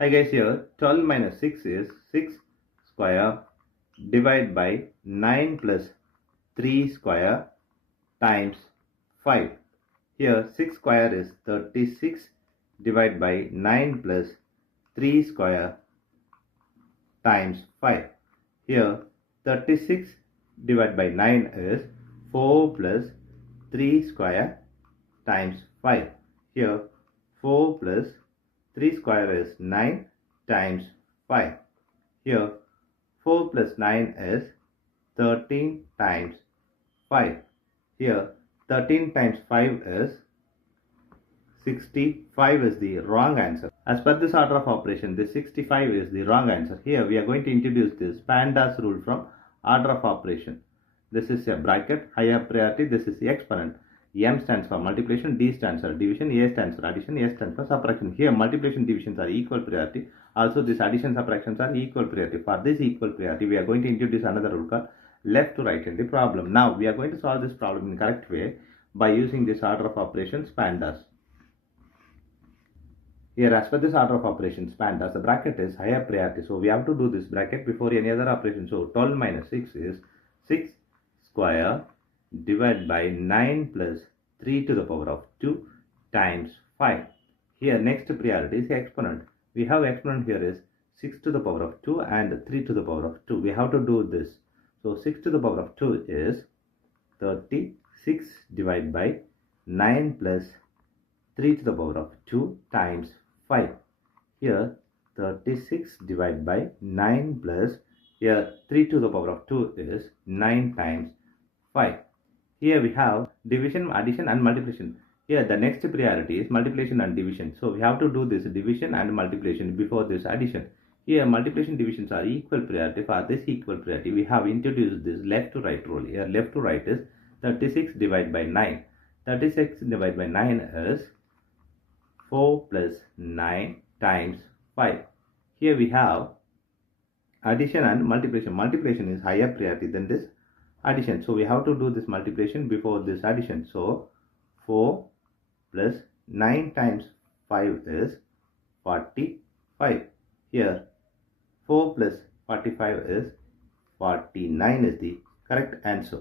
Hi guys, here 12 minus 6 is 6 square divided by 9 plus 3 square times 5. Here 6 square is 36 divided by 9 plus 3 square times 5. Here 36 divided by 9 is 4 plus 3 square times 5. Here 4 plus 3 square is 9 times 5. Here 4 plus 9 is 13 times 5. Here 13 times 5 is 65 is the wrong answer. As per this order of operation, this 65 is the wrong answer. Here we are going to introduce this PEMDAS rule from order of operation. This is a bracket, higher priority, this is the exponent. M stands for multiplication, D stands for division, A stands for addition, S stands for subtraction. Here multiplication divisions are equal priority. Also this addition subtractions are equal priority. For this equal priority, we are going to introduce another rule called left to right in the problem. Now we are going to solve this problem in correct way by using this order of operations PEMDAS. Here as per this order of operations PEMDAS, the bracket is higher priority. So we have to do this bracket before any other operation. So 12 minus 6 is 6 square divided by 9 plus 3 to the power of 2 times 5. Here next priority is exponent. We have exponent here is 6 to the power of 2 and 3 to the power of 2. We have to do this. So 6 to the power of 2 is 36 divided by 9 plus 3 to the power of 2 times 5. Here 36 divided by 9 plus, here 3 to the power of 2 is 9 times 5. Here we have division, addition and multiplication. Here the next priority is multiplication and division. So we have to do this division and multiplication before this addition. Here multiplication divisions are equal priority. For this equal priority, we have introduced this left to right rule. Here left to right is 36 divided by 9. 36 divided by 9 is 4 plus 9 times 5. Here we have addition and multiplication. Multiplication is higher priority than this addition. So we have to do this multiplication before this addition. So 4 plus 9 times 5 is 45. Here 4 plus 45 is 49 is the correct answer.